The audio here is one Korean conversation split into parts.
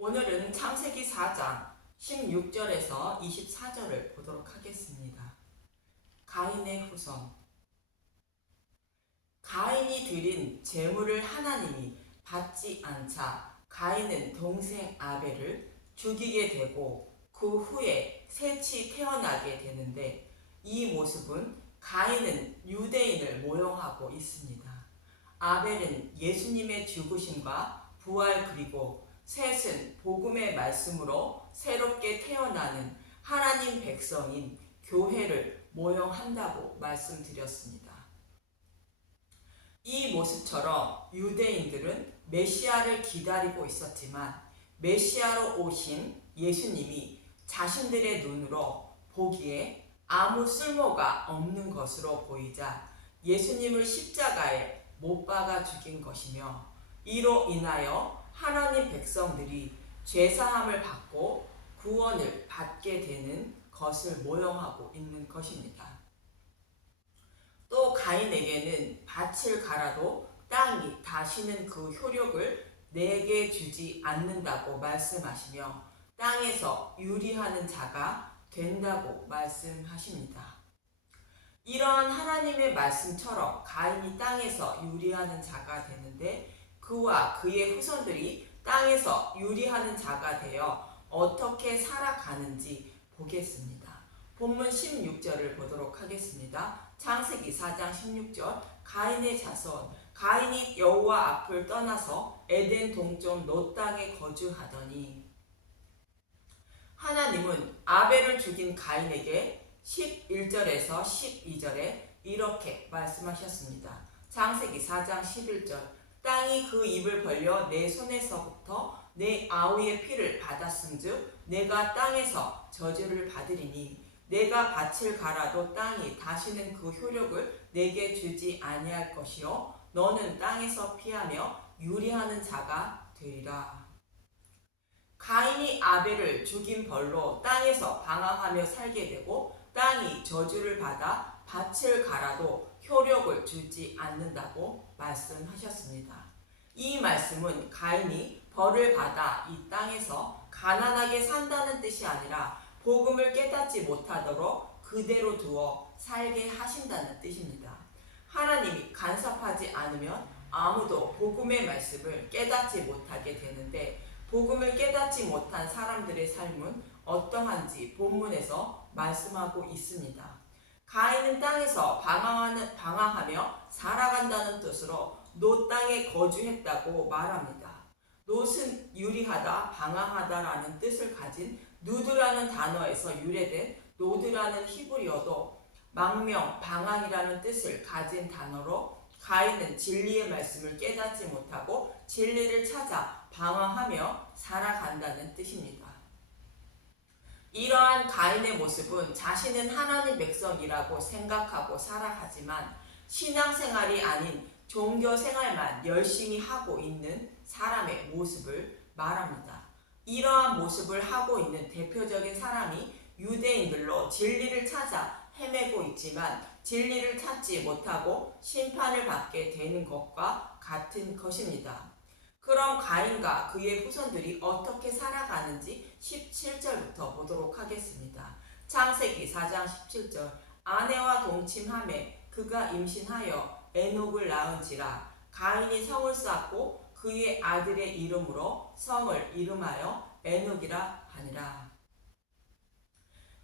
오늘은 창세기 4장 16절에서 24절을 보도록 하겠습니다. 가인의 후손. 가인이 드린 제물을 하나님이 받지 않자 가인은 동생 아벨을 죽이게 되고 그 후에 셋이 태어나게 되는데, 이 모습은 가인은 유대인을 모형하고 있습니다. 아벨은 예수님의 죽으심과 부활, 그리고 셋은 복음의 말씀으로 새롭게 태어나는 하나님 백성인 교회를 모형한다고 말씀드렸습니다. 이 모습처럼 유대인들은 메시아를 기다리고 있었지만 메시아로 오신 예수님이 자신들의 눈으로 보기에 아무 쓸모가 없는 것으로 보이자 예수님을 십자가에 못 박아 죽인 것이며, 이로 인하여 하나님 백성들이 죄사함을 받고 구원을 받게 되는 것을 모형하고 있는 것입니다. 또 가인에게는 밭을 갈아도 땅이 다시는 그 효력을 내게 주지 않는다고 말씀하시며 땅에서 유리하는 자가 된다고 말씀하십니다. 이러한 하나님의 말씀처럼 가인이 땅에서 유리하는 자가 되는데, 그와 그의 후손들이 땅에서 유리하는 자가 되어 어떻게 살아가는지 보겠습니다. 본문 16절을 보도록 하겠습니다. 창세기 4장 16절. 가인의 자손. 가인이 여호와 앞을 떠나서 에덴 동쪽 롯 땅에 거주하더니, 하나님은 아벨을 죽인 가인에게 11절에서 12절에 이렇게 말씀하셨습니다. 창세기 4장 11절. 땅이 그 입을 벌려 내 손에서부터 내 아우의 피를 받았음즉 내가 땅에서 저주를 받으리니, 내가 밭을 갈아도 땅이 다시는 그 효력을 내게 주지 아니할 것이요 너는 땅에서 피하며 유리하는 자가 되리라. 가인이 아벨을 죽인 벌로 땅에서 방황하며 살게 되고, 땅이 저주를 받아 밭을 갈아도 효력을 주지 않는다고 말씀하셨습니다. 이 말씀은 가인이 벌을 받아 이 땅에서 가난하게 산다는 뜻이 아니라 복음을 깨닫지 못하도록 그대로 두어 살게 하신다는 뜻입니다. 하나님이 간섭하지 않으면 아무도 복음의 말씀을 깨닫지 못하게 되는데, 복음을 깨닫지 못한 사람들의 삶은 어떠한지 본문에서 말씀하고 있습니다. 가인은 땅에서 방황하며 살아간다는 뜻으로 롯 땅에 거주했다고 말합니다. 롯은 유리하다, 방황하다라는 뜻을 가진 누드라는 단어에서 유래된 노드라는 히브리어도 망명, 방황이라는 뜻을 가진 단어로, 가인은 진리의 말씀을 깨닫지 못하고 진리를 찾아 방황하며 살아간다는 뜻입니다. 이러한 가인의 모습은 자신은 하나님 백성이라고 생각하고 살아가지만 신앙생활이 아닌 종교생활만 열심히 하고 있는 사람의 모습을 말합니다. 이러한 모습을 하고 있는 대표적인 사람이 유대인들로 진리를 찾아 헤매고 있지만 진리를 찾지 못하고 심판을 받게 되는 것과 같은 것입니다. 그럼 가인과 그의 후손들이 어떻게 살아가는지 17절부터 보도록 하겠습니다. 창세기 4장 17절. 아내와 동침하매 그가 임신하여 에녹을 낳은지라. 가인이 성을 쌓고 그의 아들의 이름으로 성을 이름하여 에녹이라 하니라.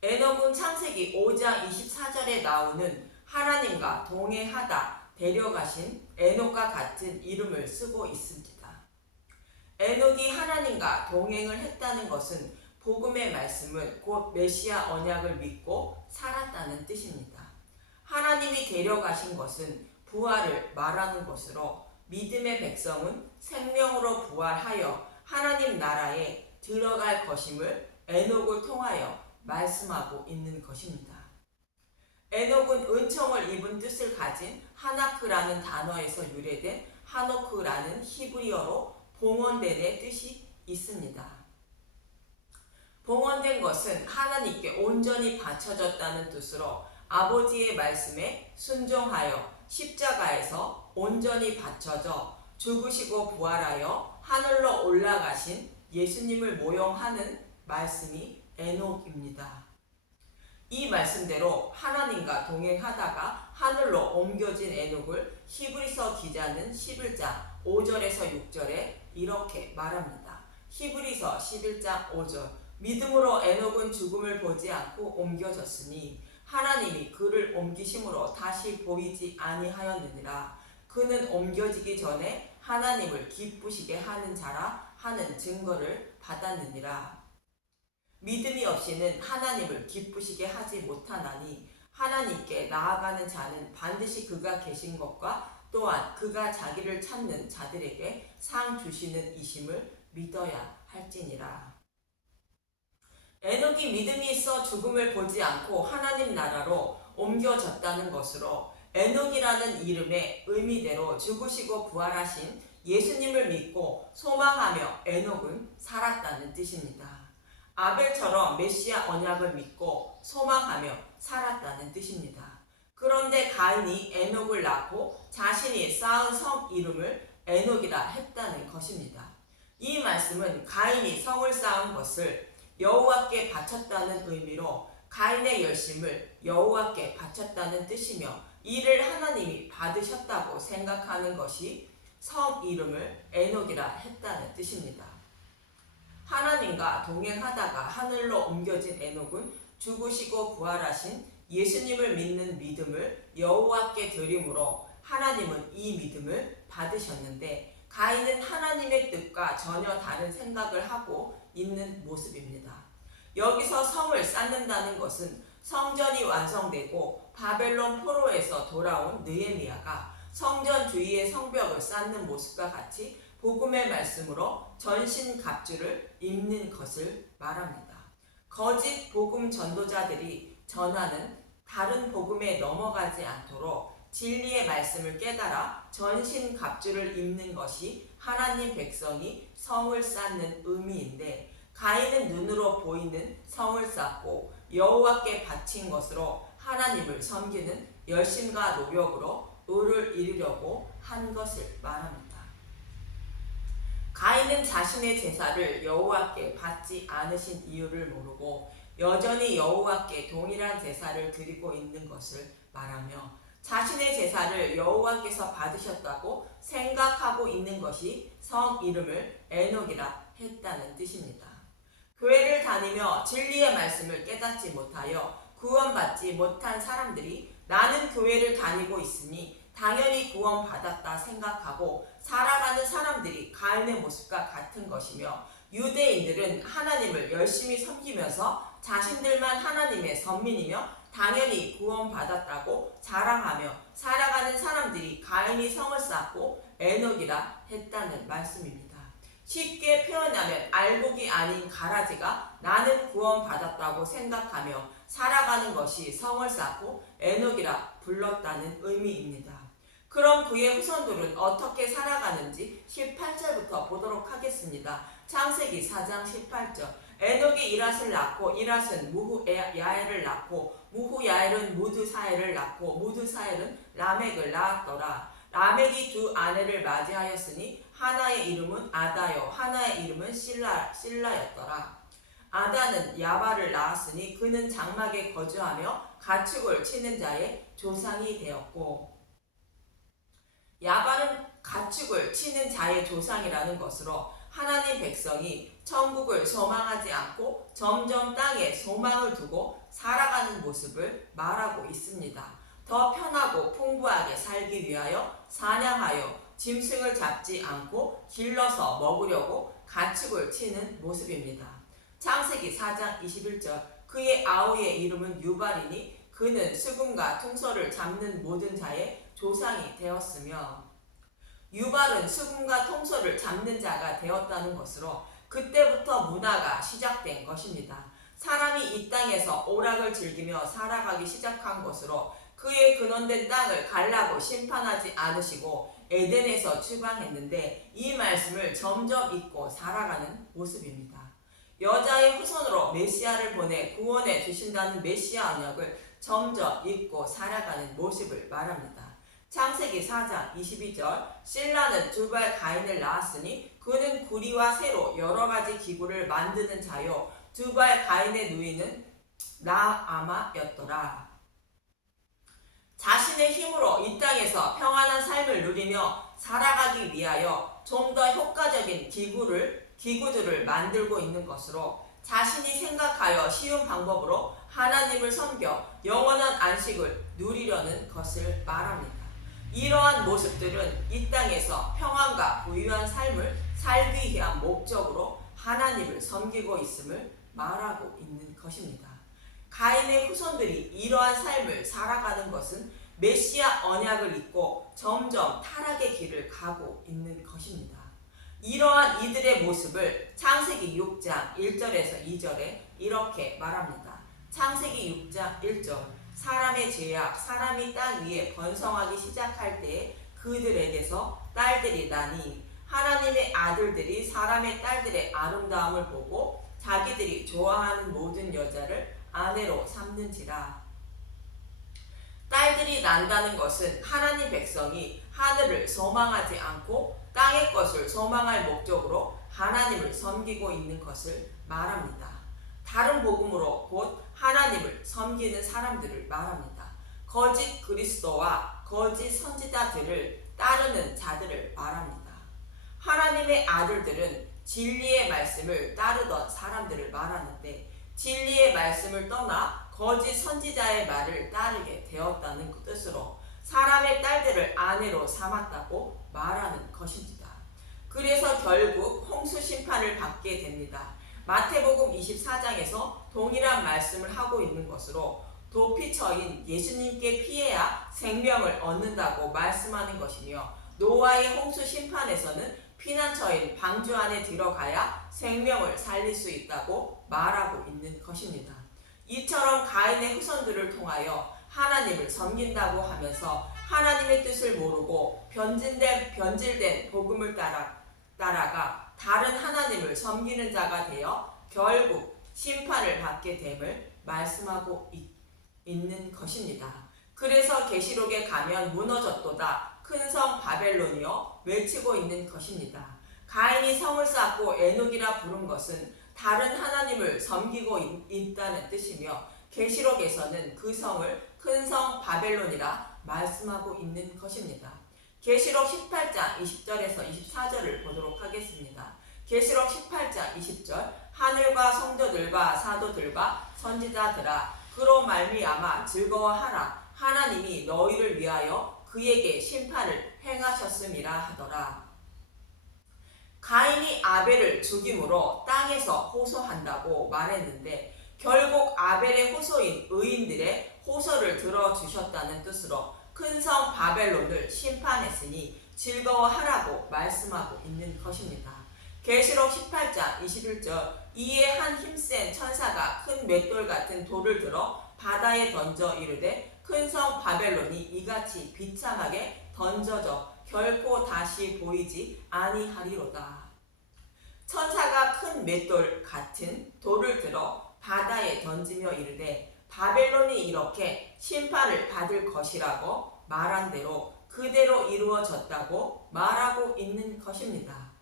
에녹은 창세기 5장 24절에 나오는 하나님과 동행하다 데려가신 에녹과 같은 이름을 쓰고 있습니다. 에녹이 하나님과 동행을 했다는 것은 복음의 말씀을, 곧 메시아 언약을 믿고 살았다는 뜻입니다. 하나님이 데려가신 것은 부활을 말하는 것으로, 믿음의 백성은 생명으로 부활하여 하나님 나라에 들어갈 것임을 에녹을 통하여 말씀하고 있는 것입니다. 에녹은 은총을 입은 뜻을 가진 하나크라는 단어에서 유래된 하노크라는 히브리어로 봉헌된의 뜻이 있습니다. 봉헌된 것은 하나님께 온전히 바쳐졌다는 뜻으로, 아버지의 말씀에 순종하여 십자가에서 온전히 바쳐져 죽으시고 부활하여 하늘로 올라가신 예수님을 모형하는 말씀이 에녹입니다. 이 말씀대로 하나님과 동행하다가 하늘로 옮겨진 에녹을 히브리서 기자는 11장 5절에서 6절에 이렇게 말합니다. 히브리서 11장 5절 믿음으로 에녹은 죽음을 보지 않고 옮겨졌으니 하나님이 그를 옮기심으로 다시 보이지 아니하였느니라. 그는 옮겨지기 전에 하나님을 기쁘시게 하는 자라 하는 증거를 받았느니라. 믿음이 없이는 하나님을 기쁘시게 하지 못하나니 하나님께 나아가는 자는 반드시 그가 계신 것과 또한 그가 자기를 찾는 자들에게 상 주시는 이심을 믿어야 할지니라. 에녹이 믿음이 있어 죽음을 보지 않고 하나님 나라로 옮겨졌다는 것으로 에녹이라는 이름의 의미대로 죽으시고 부활하신 예수님을 믿고 소망하며 에녹은 살았다는 뜻입니다. 아벨처럼 메시아 언약을 믿고 소망하며 살았다는 뜻입니다. 그런데 가인이 에녹을 낳고 자신이 쌓은 성 이름을 에녹이라 했다는 것입니다. 이 말씀은 가인이 성을 쌓은 것을 여호와께 바쳤다는 의미로 가인의 열심을 여호와께 바쳤다는 뜻이며 이를 하나님이 받으셨다고 생각하는 것이 성 이름을 에녹이라 했다는 뜻입니다. 하나님과 동행하다가 하늘로 옮겨진 에녹은 죽으시고 부활하신 예수님을 믿는 믿음을 여호와께 드림으로 하나님은 이 믿음을 받으셨는데 가인은 하나님의 뜻과 전혀 다른 생각을 하고 있는 모습입니다. 여기서 성을 쌓는다는 것은 성전이 완성되고 바벨론 포로에서 돌아온 느헤미야가 성전 주위의 성벽을 쌓는 모습과 같이 복음의 말씀으로 전신갑주를 입는 것을 말합니다. 거짓 복음 전도자들이 전하는 다른 복음에 넘어가지 않도록 진리의 말씀을 깨달아 전신갑주를 입는 것이 하나님 백성이 성을 쌓는 의미인데 가인은 눈으로 보이는 성을 쌓고 여호와께 바친 것으로 하나님을 섬기는 열심과 노력으로 의를 이루려고 한 것을 말합니다. 가인은 자신의 제사를 여호와께 받지 않으신 이유를 모르고 여전히 여호와께 동일한 제사를 드리고 있는 것을 말하며 자신의 제사를 여호와께서 받으셨다고 생각하고 있는 것이 성 이름을 에녹이라 했다는 뜻입니다. 교회를 다니며 진리의 말씀을 깨닫지 못하여 구원받지 못한 사람들이 나는 교회를 다니고 있으니 당연히 구원받았다 생각하고 살아가는 사람들이 가인의 모습과 같은 것이며 유대인들은 하나님을 열심히 섬기면서 자신들만 하나님의 선민이며 당연히 구원받았다고 자랑하며 살아가는 사람들이 가인이 성을 쌓고 에녹이라 했다는 말씀입니다. 쉽게 표현하면 알곡이 아닌 가라지가 나는 구원받았다고 생각하며 살아가는 것이 성을 쌓고 에녹이라 불렀다는 의미입니다. 그럼 그의 후손들은 어떻게 살아가는지 18절부터 보도록 하겠습니다. 창세기 4장 18절 에녹이 이랏을 낳고 이랏은 무후야엘을 낳고 무후야엘은 무드사엘을 낳고 무드사엘은 라멕을 낳았더라. 라멕이 두 아내를 맞이하였으니 하나의 이름은 아다요 하나의 이름은 실라였더라. 아다는 야발을 낳았으니 그는 장막에 거주하며 가축을 치는 자의 조상이 되었고 야발은 가축을 치는 자의 조상이라는 것으로 하나님 백성이 천국을 소망하지 않고 점점 땅에 소망을 두고 살아가는 모습을 말하고 있습니다. 더 편하고 풍부하게 살기 위하여 사냥하여 짐승을 잡지 않고 길러서 먹으려고 가축을 치는 모습입니다. 창세기 4장 21절 그의 아우의 이름은 유발이니 그는 수금과 퉁소를 잡는 모든 자의 조상이 되었으며 유발은 수금과 통소를 잡는 자가 되었다는 것으로 그때부터 문화가 시작된 것입니다. 사람이 이 땅에서 오락을 즐기며 살아가기 시작한 것으로 그의 근원된 땅을 갈라고 심판하지 않으시고 에덴에서 추방했는데 이 말씀을 점점 잊고 살아가는 모습입니다. 여자의 후손으로 메시아를 보내 구원해 주신다는 메시아 언약을 점점 잊고 살아가는 모습을 말합니다. 창세기 4장 22절 실라는 두발 가인을 낳았으니 그는 구리와 새로 여러 가지 기구를 만드는 자요 두발 가인의 누이는 나아마였더라. 자신의 힘으로 이 땅에서 평안한 삶을 누리며 살아가기 위하여 좀 더 효과적인 기구들을 만들고 있는 것으로 자신이 생각하여 쉬운 방법으로 하나님을 섬겨 영원한 안식을 누리려는 것을 말합니다. 이러한 모습들은 이 땅에서 평안과 부유한 삶을 살기 위한 목적으로 하나님을 섬기고 있음을 말하고 있는 것입니다. 가인의 후손들이 이러한 삶을 살아가는 것은 메시아 언약을 잊고 점점 타락의 길을 가고 있는 것입니다. 이러한 이들의 모습을 창세기 6장 1절에서 2절에 이렇게 말합니다. 창세기 6장 1절 사람의 죄악 사람이 땅 위에 번성하기 시작할 때에 그들에게서 딸들이 나니 하나님의 아들들이 사람의 딸들의 아름다움을 보고 자기들이 좋아하는 모든 여자를 아내로 삼는지라. 딸들이 난다는 것은 하나님 백성이 하늘을 소망하지 않고 땅의 것을 소망할 목적으로 하나님을 섬기고 있는 것을 말합니다. 다른 복음으로 곧 하나님을 섬기는 사람들을 말합니다. 거짓 그리스도와 거짓 선지자들을 따르는 자들을 말합니다. 하나님의 아들들은 진리의 말씀을 따르던 사람들을 말하는데 진리의 말씀을 떠나 거짓 선지자의 말을 따르게 되었다는 뜻으로 사람의 딸들을 아내로 삼았다고 말하는 것입니다. 그래서 결국 홍수 심판을 받게 됩니다. 마태복음 24장에서 동일한 말씀을 하고 있는 것으로 도피처인 예수님께 피해야 생명을 얻는다고 말씀하는 것이며 노아의 홍수 심판에서는 피난처인 방주 안에 들어가야 생명을 살릴 수 있다고 말하고 있는 것입니다. 이처럼 가인의 후손들을 통하여 하나님을 섬긴다고 하면서 하나님의 뜻을 모르고 변질된 복음을 따라가 다른 하나님을 섬기는 자가 되어 결국 심판을 받게 됨을 말씀하고 있는 것입니다. 그래서 계시록에 가면 무너졌도다 큰 성 바벨론이여 외치고 있는 것입니다. 가인이 성을 쌓고 에녹이라 부른 것은 다른 하나님을 섬기고 있다는 뜻이며 계시록에서는 그 성을 큰 성 바벨론이라 말씀하고 있는 것입니다. 계시록 18장 20절에서 24절을 보도록 하겠습니다. 계시록 18장 20절 하늘과 성도들과 사도들과 선지자들아 그로 말미암아 즐거워하라 하나님이 너희를 위하여 그에게 심판을 행하셨음이라 하더라. 가인이 아벨을 죽임으로 땅에서 호소한다고 말했는데 결국 아벨의 호소인 의인들의 호소를 들어주셨다는 뜻으로 큰 성 바벨론을 심판했으니 즐거워하라고 말씀하고 있는 것입니다. 계시록 18장 21절 이에 한 힘센 천사가 큰 맷돌 같은 돌을 들어 바다에 던져 이르되 큰 성 바벨론이 이같이 비참하게 던져져 결코 다시 보이지 아니하리로다. 천사가 큰 맷돌 같은 돌을 들어 바다에 던지며 이르되 바벨론이 이렇게 심판을 받을 것이라고 말한 대로 그대로 이루어졌다고 말하고 있는 것입니다.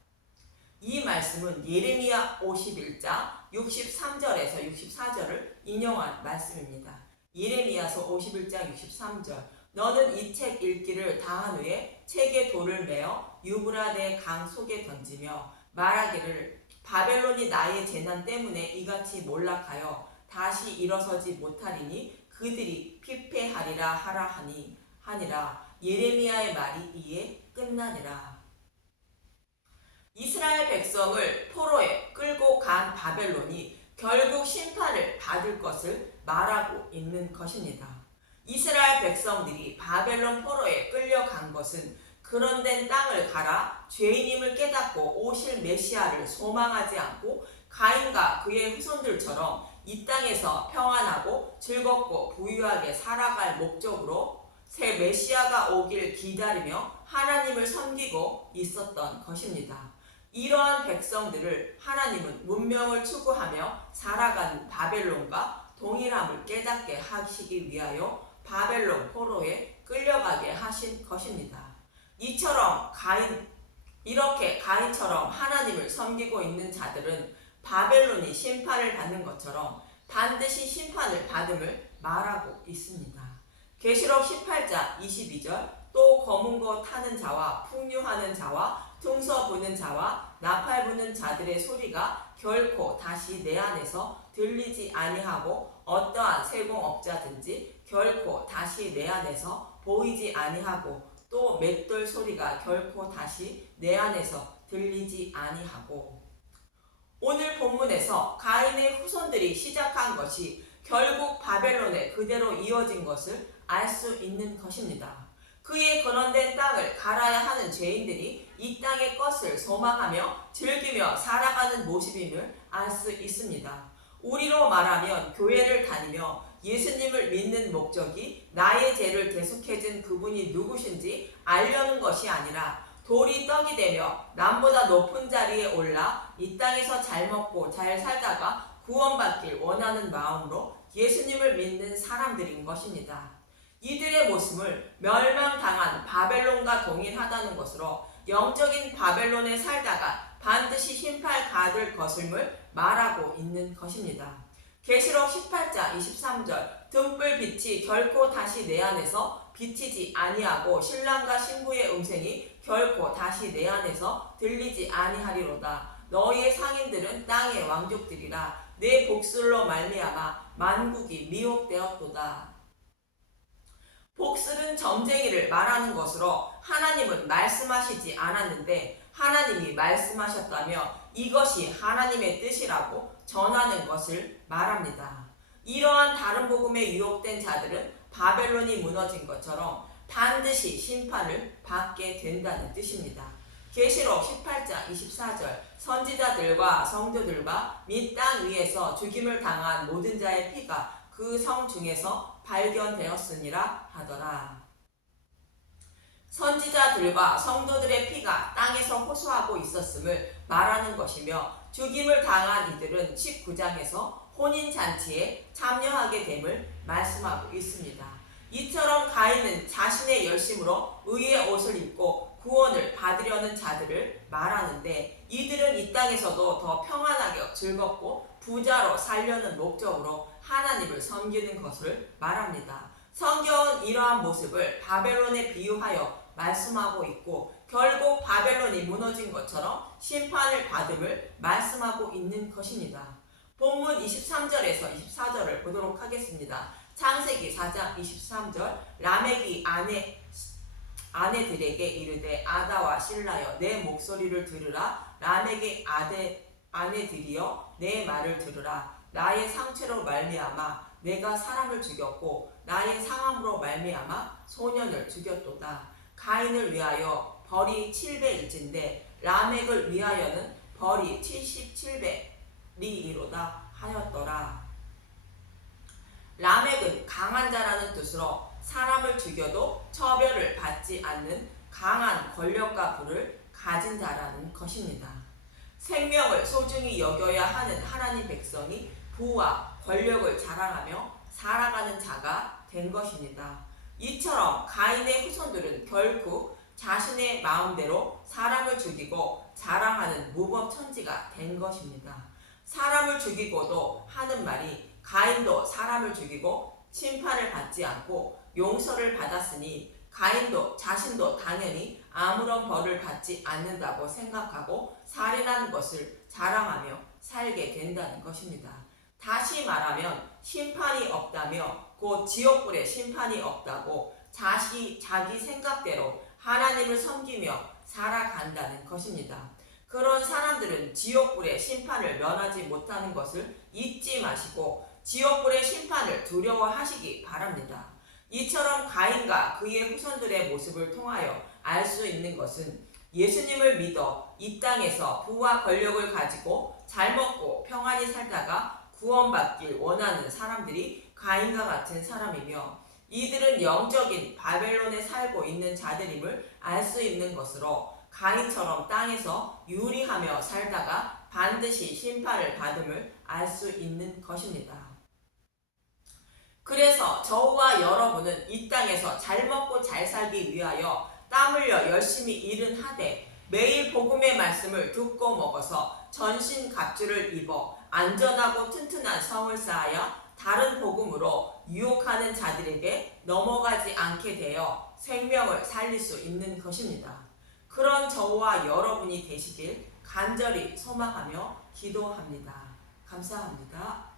이 말씀은 예레미야 51장 63절에서 64절을 인용한 말씀입니다. 예레미야서 51장 63절 너는 이 책 읽기를 다한 후에 책에 돌을 메어 유브라데 강 속에 던지며 말하기를 바벨론이 나의 재난 때문에 이같이 몰락하여 다시 일어서지 못하리니 그들이 피폐하리라 하라 하니라. 예레미야의 말이 이에 끝나니라. 이스라엘 백성을 포로에 끌고 간 바벨론이 결국 심판을 받을 것을 말하고 있는 것입니다. 이스라엘 백성들이 바벨론 포로에 끌려간 것은 그런된 땅을 갈아 죄인임을 깨닫고 오실 메시아를 소망하지 않고 가인과 그의 후손들처럼 이 땅에서 평안하고 즐겁고 부유하게 살아갈 목적으로 새 메시아가 오길 기다리며 하나님을 섬기고 있었던 것입니다. 이러한 백성들을 하나님은 문명을 추구하며 살아가는 바벨론과 동일함을 깨닫게 하시기 위하여 바벨론 포로에 끌려가게 하신 것입니다. 이렇게 가인처럼 하나님을 섬기고 있는 자들은 바벨론이 심판을 받는 것처럼 반드시 심판을 받음을 말하고 있습니다. 계시록 18장 22절 또 검은 거 타는 자와 풍류하는 자와 퉁서 부는 자와 나팔 부는 자들의 소리가 결코 다시 내 안에서 들리지 아니하고 어떠한 세공업자든지 결코 다시 내 안에서 보이지 아니하고 또 맷돌 소리가 결코 다시 내 안에서 들리지 아니하고. 오늘 본문에서 가인의 후손들이 시작한 것이 결국 바벨론에 그대로 이어진 것을 알 수 있는 것입니다. 그의 거론된 땅을 갈아야 하는 죄인들이 이 땅의 것을 소망하며 즐기며 살아가는 모습임을 알 수 있습니다. 우리로 말하면 교회를 다니며 예수님을 믿는 목적이 나의 죄를 대속해준 그분이 누구신지 알려는 것이 아니라 돌이 떡이 되며 남보다 높은 자리에 올라 이 땅에서 잘 먹고 잘 살다가 구원받길 원하는 마음으로 예수님을 믿는 사람들인 것입니다. 이들의 모습을 멸망당한 바벨론과 동일하다는 것으로 영적인 바벨론에 살다가 반드시 심판받을 것임을 말하고 있는 것입니다. 계시록 18장 23절 등불빛이 결코 다시 내 안에서 비치지 아니하고 신랑과 신부의 음성이 결코 다시 내 안에서 들리지 아니하리로다. 너희의 상인들은 땅의 왕족들이라. 내 복술로 말미암아 만국이 미혹되었도다. 복술은 점쟁이를 말하는 것으로 하나님은 말씀하시지 않았는데 하나님이 말씀하셨다며 이것이 하나님의 뜻이라고 전하는 것을 말합니다. 이러한 다른 복음에 유혹된 자들은 바벨론이 무너진 것처럼 반드시 심판을 받게 된다는 뜻입니다. 계시록 18장 24절 선지자들과 성도들과 및 땅 위에서 죽임을 당한 모든 자의 피가 그 성 중에서 발견되었으니라 하더라. 선지자들과 성도들의 피가 땅에서 호소하고 있었음을 말하는 것이며 죽임을 당한 이들은 19장에서 혼인잔치에 참여하게 됨을 말씀하고 있습니다. 이처럼 가인은 자신의 열심으로 의의 옷을 입고 구원을 받으려는 자들을 말하는데 이들은 이 땅에서도 더 평안하게 즐겁고 부자로 살려는 목적으로 하나님을 섬기는 것을 말합니다. 성경은 이러한 모습을 바벨론에 비유하여 말씀하고 있고 결국 바벨론이 무너진 것처럼 심판을 받음을 말씀하고 있는 것입니다. 본문 23절에서 24절을 보도록 하겠습니다. 창세기 4장 23절 라멕이 아내들에게 이르되 아다와 실라여 내 목소리를 들으라. 라멕의 아내들이여 내 말을 들으라. 나의 상처로 말미암아 내가 사람을 죽였고 나의 상함으로 말미암아 소년을 죽였도다. 가인을 위하여 벌이 700일진데 라멕을 위하여는 벌이 77배리이로다 하였더라. 라멕은 강한 자라는 뜻으로 사람을 죽여도 처벌을 받지 않는 강한 권력과 부를 가진 자라는 것입니다. 생명을 소중히 여겨야 하는 하나님 백성이 부와 권력을 자랑하며 살아가는 자가 된 것입니다. 이처럼 가인의 후손들은 결국 자신의 마음대로 사람을 죽이고 자랑하는 무법천지가 된 것입니다. 사람을 죽이고도 하는 말이 가인도 사람을 죽이고 심판을 받지 않고 용서를 받았으니 가인도 자신도 당연히 아무런 벌을 받지 않는다고 생각하고 살인하는 것을 자랑하며 살게 된다는 것입니다. 다시 말하면 심판이 없다며 곧 지옥불에 심판이 없다고 자기 생각대로 하나님을 섬기며 살아간다는 것입니다. 그런 사람들은 지옥불의 심판을 면하지 못하는 것을 잊지 마시고 지옥불의 심판을 두려워하시기 바랍니다. 이처럼 가인과 그의 후손들의 모습을 통하여 알 수 있는 것은 예수님을 믿어 이 땅에서 부와 권력을 가지고 잘 먹고 평안히 살다가 구원받길 원하는 사람들이 가인과 같은 사람이며 이들은 영적인 바벨론에 살고 있는 자들임을 알 수 있는 것으로 가인처럼 땅에서 유리하며 살다가 반드시 심판을 받음을 알 수 있는 것입니다. 그래서 저와 여러분은 이 땅에서 잘 먹고 잘 살기 위하여 땀 흘려 열심히 일은 하되 매일 복음의 말씀을 듣고 먹어서 전신갑주를 입어 안전하고 튼튼한 성을 쌓아야 다른 복음으로 유혹하는 자들에게 넘어가지 않게 되어 생명을 살릴 수 있는 것입니다. 그런 저와 여러분이 되시길 간절히 소망하며 기도합니다. 감사합니다.